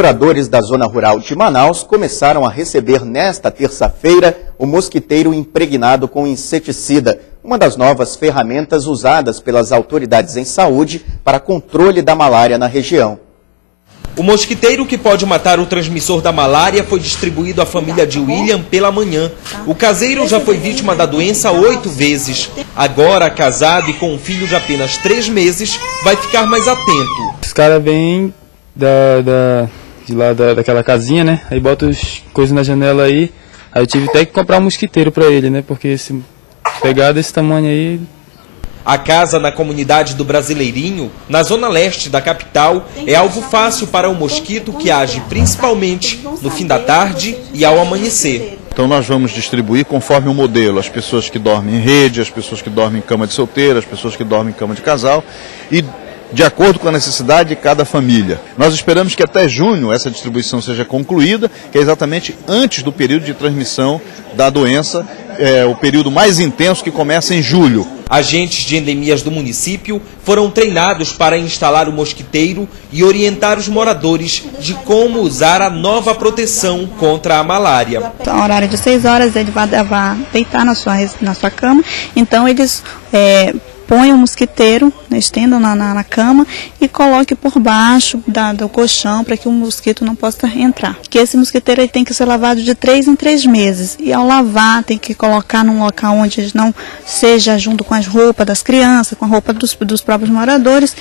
Moradores da zona rural de Manaus começaram a receber nesta terça-feira o mosquiteiro impregnado com inseticida, uma das novas ferramentas usadas pelas autoridades em saúde para controle da malária na região. O mosquiteiro que pode matar o transmissor da malária foi distribuído à família de William pela manhã. O caseiro já foi vítima da doença 8 vezes. Agora, casado e com um filho de apenas 3 meses, vai ficar mais atento. Os caras vêm de lá daquela casinha, né? Aí bota as coisas na janela aí. Aí eu tive até que comprar um mosquiteiro para ele, né? Porque se pegar desse tamanho aí... A casa na comunidade do Brasileirinho, na zona leste da capital, é alvo fácil para o mosquito que age principalmente no fim da tarde e ao amanhecer. Então nós vamos distribuir conforme o modelo, as pessoas que dormem em rede, as pessoas que dormem em cama de solteiro, as pessoas que dormem em cama de casal e de acordo com a necessidade de cada família. Nós esperamos que até junho essa distribuição seja concluída, que é exatamente antes do período de transmissão da doença, o período mais intenso que começa em julho. Agentes de endemias do município foram treinados para instalar o mosquiteiro e orientar os moradores de como usar a nova proteção contra a malária. No horário de 6 horas ele vai deitar na sua cama, então eles põe o mosquiteiro, estendam na cama e coloque por baixo do colchão para que o mosquito não possa entrar. Que esse mosquiteiro ele tem que ser lavado de 3 em 3 meses. E ao lavar tem que colocar num local onde ele não seja junto com as roupas das crianças, com a roupa dos próprios moradores,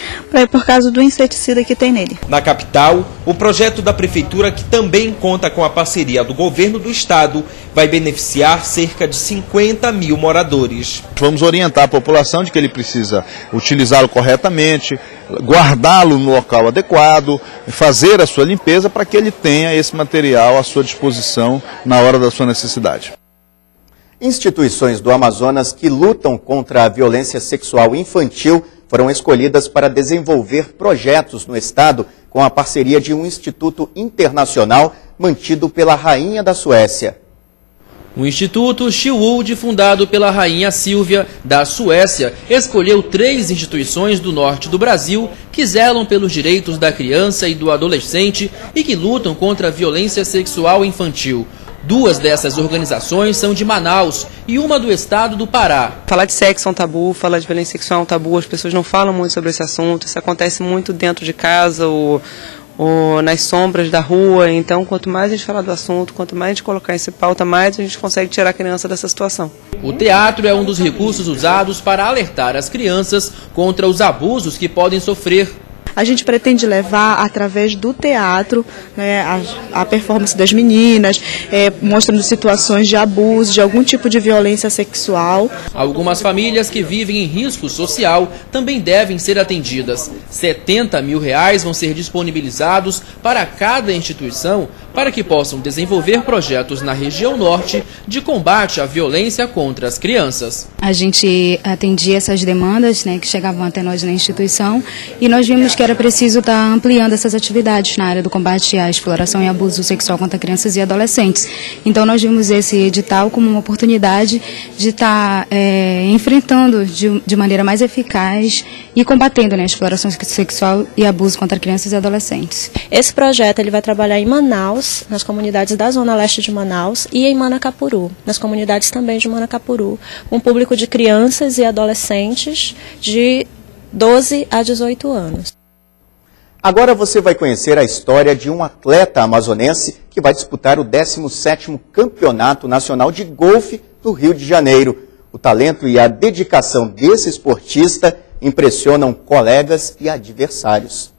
por causa do inseticida que tem nele. Na capital, o projeto da prefeitura, que também conta com a parceria do governo do estado, vai beneficiar cerca de 50 mil moradores. Vamos orientar a população de que ele precisa utilizá-lo corretamente, guardá-lo no local adequado, fazer a sua limpeza para que ele tenha esse material à sua disposição na hora da sua necessidade. Instituições do Amazonas que lutam contra a violência sexual infantil foram escolhidas para desenvolver projetos no estado com a parceria de um instituto internacional mantido pela Rainha da Suécia. O Instituto Shiwold, fundado pela Rainha Silvia, da Suécia, escolheu 3 instituições do norte do Brasil que zelam pelos direitos da criança e do adolescente e que lutam contra a violência sexual infantil. 2 dessas organizações são de Manaus e uma do estado do Pará. Falar de sexo é um tabu, falar de violência sexual é um tabu, as pessoas não falam muito sobre esse assunto, isso acontece muito dentro de casa ou nas sombras da rua. Então, quanto mais a gente falar do assunto, quanto mais a gente colocar esse pauta, mais a gente consegue tirar a criança dessa situação. O teatro é um dos recursos usados para alertar as crianças contra os abusos que podem sofrer. A gente pretende levar, através do teatro, né, a performance das meninas, mostrando situações de abuso, de algum tipo de violência sexual. Algumas famílias que vivem em risco social também devem ser atendidas. R$ 70 mil vão ser disponibilizados para cada instituição para que possam desenvolver projetos na região norte de combate à violência contra as crianças. A gente atendia essas demandas, né, que chegavam até nós na instituição, e nós vimos que era preciso estar ampliando essas atividades na área do combate à exploração e abuso sexual contra crianças e adolescentes. Então nós vimos esse edital como uma oportunidade de estar enfrentando de maneira mais eficaz e combatendo, né, a exploração sexual e abuso contra crianças e adolescentes. Esse projeto ele vai trabalhar em Manaus, nas comunidades da zona leste de Manaus, e em Manacapuru, nas comunidades também de Manacapuru, um público de crianças e adolescentes de 12 a 18 anos. Agora você vai conhecer a história de um atleta amazonense que vai disputar o 17º Campeonato Nacional de Golfe no Rio de Janeiro. O talento e a dedicação desse esportista impressionam colegas e adversários.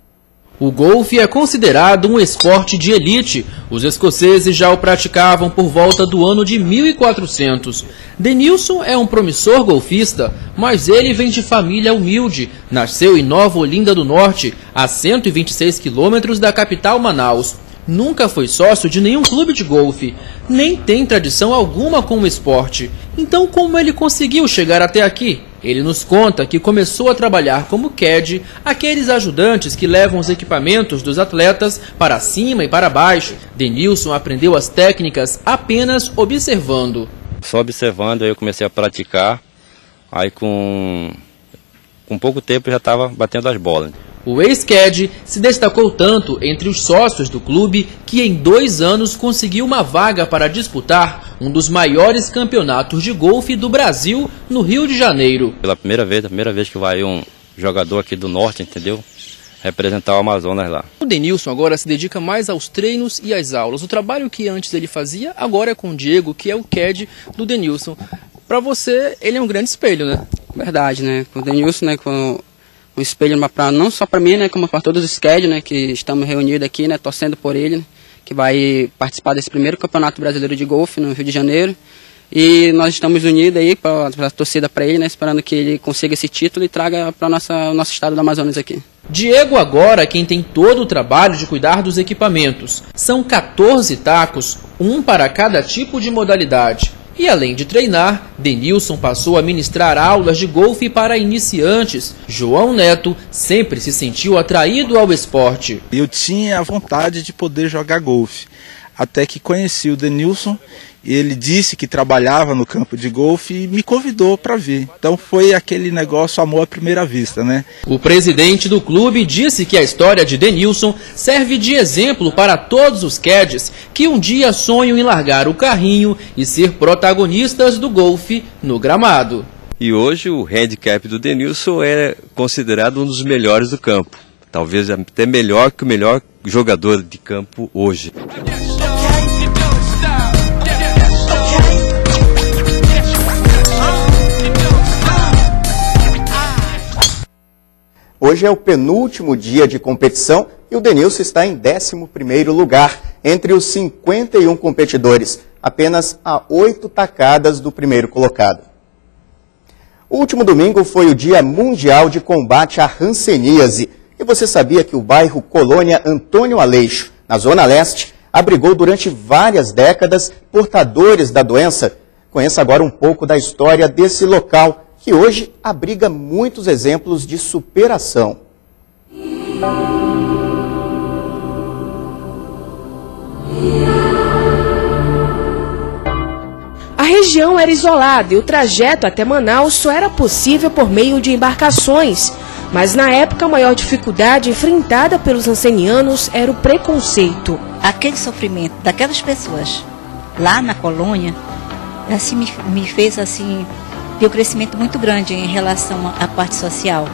O golfe é considerado um esporte de elite. Os escoceses já o praticavam por volta do ano de 1400. Denilson é um promissor golfista, mas ele vem de família humilde. Nasceu em Nova Olinda do Norte, a 126 quilômetros da capital Manaus. Nunca foi sócio de nenhum clube de golfe, nem tem tradição alguma com o esporte. Então, como ele conseguiu chegar até aqui? Ele nos conta que começou a trabalhar como caddy, aqueles ajudantes que levam os equipamentos dos atletas para cima e para baixo. Denilson aprendeu as técnicas apenas observando. Só observando, aí eu comecei a praticar, aí com pouco tempo eu já estava batendo as bolas. O ex-CAD se destacou tanto entre os sócios do clube que em 2 anos conseguiu uma vaga para disputar um dos maiores campeonatos de golfe do Brasil no Rio de Janeiro. Pela primeira vez que vai um jogador aqui do norte, entendeu? Representar o Amazonas lá. O Denilson agora se dedica mais aos treinos e às aulas. O trabalho que antes ele fazia agora é com o Diego, que é o CAD do Denilson. Para você, ele é um grande espelho, né? Verdade, né? Com o Denilson, né? Com um espelho não só para mim, né? Como para todos os CAD, né? Que estamos reunidos aqui, né? Torcendo por ele, né, que vai participar desse primeiro Campeonato Brasileiro de Golfe no Rio de Janeiro. E nós estamos unidos aí para a torcida para ele, né? Esperando que ele consiga esse título e traga para o nosso estado do Amazonas aqui. Diego agora é quem tem todo o trabalho de cuidar dos equipamentos. São 14 tacos, um para cada tipo de modalidade. E além de treinar, Denilson passou a ministrar aulas de golfe para iniciantes. João Neto sempre se sentiu atraído ao esporte. Eu tinha a vontade de poder jogar golfe, até que conheci o Denilson. Ele disse que trabalhava no campo de golfe e me convidou para vir. Então foi aquele negócio amor à primeira vista, né? O presidente do clube disse que a história de Denilson serve de exemplo para todos os CADs que um dia sonham em largar o carrinho e ser protagonistas do golfe no gramado. E hoje o handicap do Denilson é considerado um dos melhores do campo. Talvez até melhor que o melhor jogador de campo hoje. Hoje é o penúltimo dia de competição e o Denilson está em 11º lugar entre os 51 competidores, apenas a 8 tacadas do primeiro colocado. O último domingo foi o Dia Mundial de Combate à Hanseníase. E você sabia que o bairro Colônia Antônio Aleixo, na Zona Leste, abrigou durante várias décadas portadores da doença? Conheça agora um pouco da história desse local, que hoje abriga muitos exemplos de superação. A região era isolada e o trajeto até Manaus só era possível por meio de embarcações. Mas na época a maior dificuldade enfrentada pelos hansenianos era o preconceito. Aquele sofrimento daquelas pessoas lá na colônia assim, me fez assim, ter um crescimento muito grande em relação à parte social.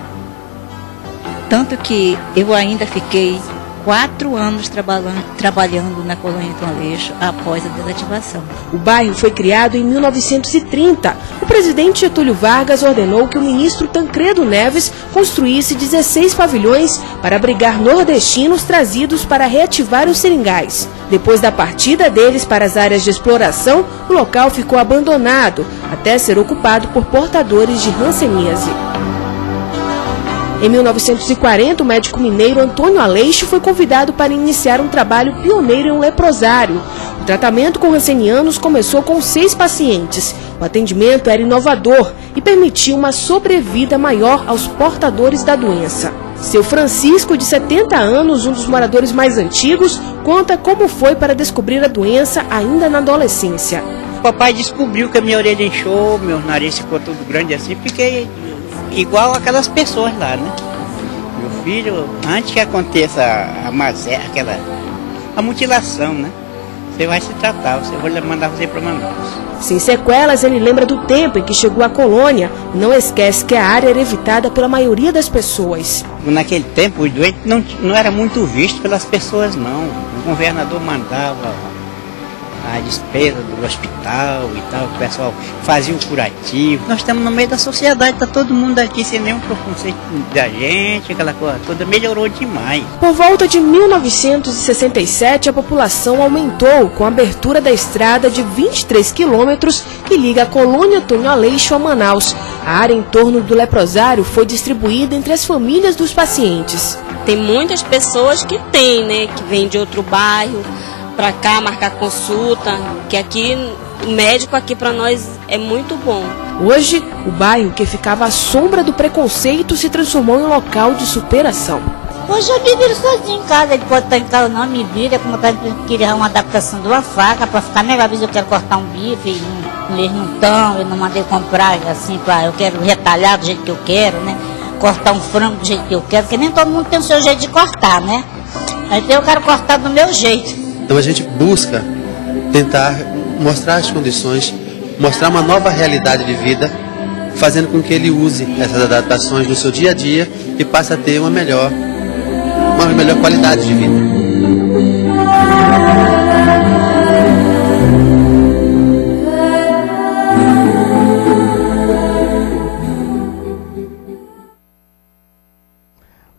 Tanto que eu ainda fiquei 4 anos trabalhando na colônia Antônio Aleixo após a desativação. O bairro foi criado em 1930. O presidente Getúlio Vargas ordenou que o ministro Tancredo Neves construísse 16 pavilhões para abrigar nordestinos trazidos para reativar os seringais. Depois da partida deles para as áreas de exploração, o local ficou abandonado, até ser ocupado por portadores de hanseníase. Em 1940, o médico mineiro Antônio Aleixo foi convidado para iniciar um trabalho pioneiro em um leprosário. O tratamento com hansenianos começou com 6 pacientes. O atendimento era inovador e permitia uma sobrevida maior aos portadores da doença. Seu Francisco, de 70 anos, um dos moradores mais antigos, conta como foi para descobrir a doença ainda na adolescência. O papai descobriu que a minha orelha inchou, meu nariz ficou tudo grande assim, fiquei igual aquelas pessoas lá, né? Meu filho, antes que aconteça a mutilação, né? Você vai se tratar, você vai mandar você para Manaus. Sem sequelas, ele lembra do tempo em que chegou à colônia e não esquece que a área era evitada pela maioria das pessoas. Naquele tempo, o doente não era muito visto pelas pessoas, não. O governador mandava a despesa do hospital e tal, o pessoal fazia o curativo. Nós estamos no meio da sociedade, está todo mundo aqui sem nenhum preconceito da gente, aquela coisa toda, melhorou demais. Por volta de 1967, a população aumentou com a abertura da estrada de 23 quilômetros que liga a colônia Antônio Aleixo a Manaus. A área em torno do leprosário foi distribuída entre as famílias dos pacientes. Tem muitas pessoas que têm, né, que vêm de outro bairro para cá marcar consulta, que aqui o médico aqui para nós é muito bom. Hoje, o bairro que ficava à sombra do preconceito se transformou em um local de superação. Hoje eu me viro sozinho em casa, ele pode estar em casa não, me vira, como eu queria uma adaptação de uma faca para ficar melhor. Às vezes eu quero cortar um bife, eles não estão, eu não mandei comprar assim, eu quero retalhar do jeito que eu quero, né? cortar um frango do jeito que eu quero, porque nem todo mundo tem o seu jeito de cortar, né? Então eu quero cortar do meu jeito. Então a gente busca tentar mostrar as condições, mostrar uma nova realidade de vida, fazendo com que ele use essas adaptações no seu dia a dia e passe a ter uma melhor qualidade de vida.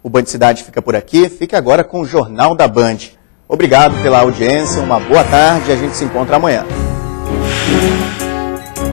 O Band Cidade fica por aqui, fique agora com o Jornal da Band. Obrigado pela audiência, uma boa tarde e a gente se encontra amanhã.